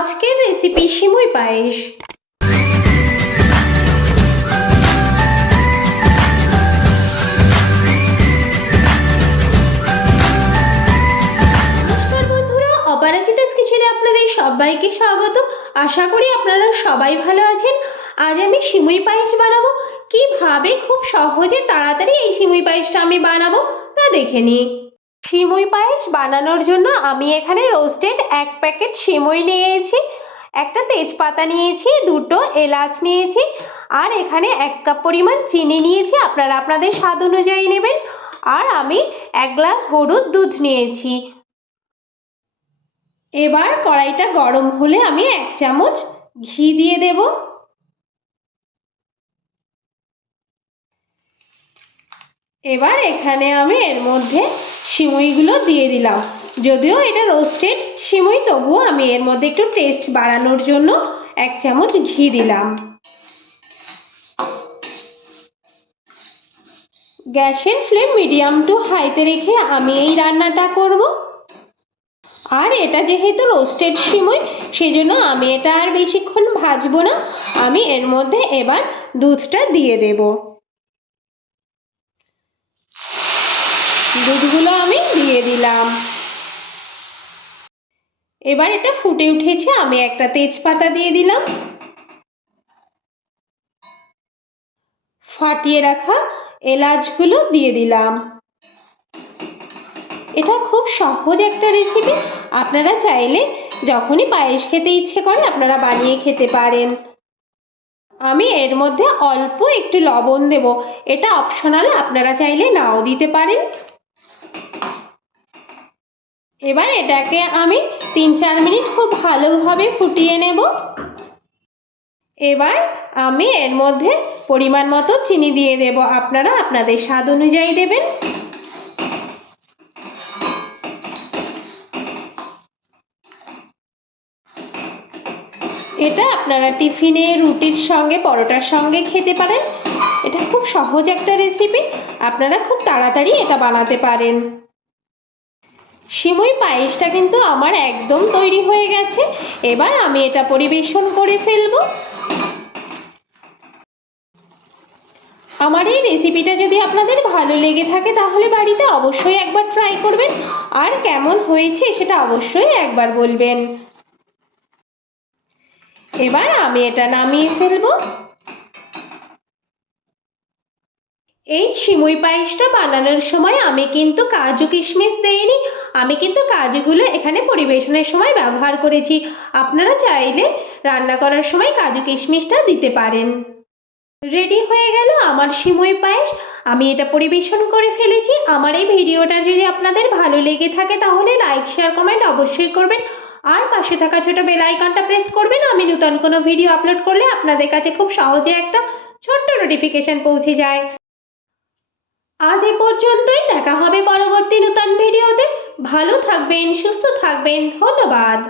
আজকের রেসিপি সিমুই পায়েস। নমস্কার বন্ধুরা, অপরাজিতাস কিচেনে আপনাদের সবাইকে স্বাগত। আশা করি আপনারা সবাই ভালো আছেন। আজ আমি সিমুই পায়েস বানাবো। কিভাবে খুব সহজে তাড়াতাড়ি এই সিমুই পায়েসটা আমি বানাবো তা দেখে নিই। সিমুই পায়েস বানানোর জন্য আমি এখানে রোস্টেড 1 প্যাকেট সিমুই নিয়েছি, একটা তেজপাতা নিয়েছি, দুটো এলাচ নিয়েছি, আর এখানে 1 কাপ পরিমাণ চিনি নিয়েছি। আপনারা আপনাদের স্বাদ অনুযায়ী নেবেন। আর আমি 1 গ্লাস গরুর দুধ নিয়েছি। এবার কড়াইটা গরম হলে আমি 1 চামচ ঘি দিয়ে দেব। এবার এখানে আমি এর মধ্যে সিমুইগুলো দিয়ে দিলাম। যদিও এটা রোস্টেড সিমুই, তবুও আমি এর মধ্যে একটু টেস্ট বাড়ানোর জন্য 1 চামচ ঘি দিলাম। গ্যাসের ফ্লেম মিডিয়াম টু হাইতে রেখে আমি এই রান্নাটা করব। আর এটা যেহেতু রোস্টেড সিমুই, সেজন্য আমি এটা আর বেশিক্ষণ ভাজবো না। আমি এর মধ্যে এবার দুধটা দিয়ে দেব। দুধগুলো আমি দিয়ে দিলাম। এবার এটা ফুটে উঠেছে, আমি একটা তেজপাতা দিয়ে দিলাম। ফাটিয়ে রাখা এলাচগুলো দিয়ে দিলাম। এটা খুব সহজ একটা রেসিপি। আপনারা চাইলে যখনই পায়েস খেতে ইচ্ছে করে আপনারা বানিয়ে খেতে পারেন। আমি এর মধ্যে অল্প একটু লবণ দেব, এটা অপশনাল, আপনারা চাইলে নাও দিতে পারেন। এবার এটাকে আমি 3-4 মিনিট খুব ভালোভাবে ফুটিয়ে নেব। এবার আমি এর মধ্যে পরিমাণ মতো চিনি দিয়ে দেব, আপনারা আপনাদের স্বাদ অনুযায়ী দেবেন। এটা আপনারা টিফিনে, রুটির সঙ্গে, পরোটার সঙ্গে খেতে পারেন। এটা খুব সহজ একটা রেসিপি, আপনারা খুব তাড়াতাড়ি এটা বানাতে পারেন। সিমুই পায়েসটা কিন্তু আমার একদম তৈরি হয়ে গেছে। এবার আমি এটা পরিবেশন করে ফেলব। আমার এই রেসিপিটা যদি আপনাদের ভালো লেগে থাকে তাহলে বাড়িতে অবশ্যই একবার ট্রাই করবেন। আর কেমন হয়েছে সেটা অবশ্যই একবার বলবেন। এবার আমি এটা নামিয়ে ফেলব। এই সিমুই পায়েসটা বানানোর সময় আমি কিন্তু কাজু কিশমিশ দেইনি। আমি কিন্তু কাজুগুলো এখানে পরিবেশনের সময় ব্যবহার করেছি। আপনারা চাইলে রান্না করার সময় কাজু কিশমিশটা দিতে পারেন। রেডি হয়ে গেল আমার সিমুই পায়েস। আমি এটা পরিবেশন করে ফেলেছি। আমার এই ভিডিওটা যদি আপনাদের ভালো লেগে থাকে তাহলে লাইক, শেয়ার, কমেন্ট অবশ্যই করবেন। আর পাশে থাকা ছোট বেল আইকনটা প্রেস করবেন। আমি নতুন কোনো ভিডিও আপলোড করলে আপনাদের কাছে খুব সহজে একটা ছোট্ট নোটিফিকেশন পৌঁছে যায়। আজ এ পর্যন্তই, দেখা হবে পরবর্তী নতুন ভিডিওতে। ভালো থাকবেন, সুস্থ থাকবেন। ধন্যবাদ।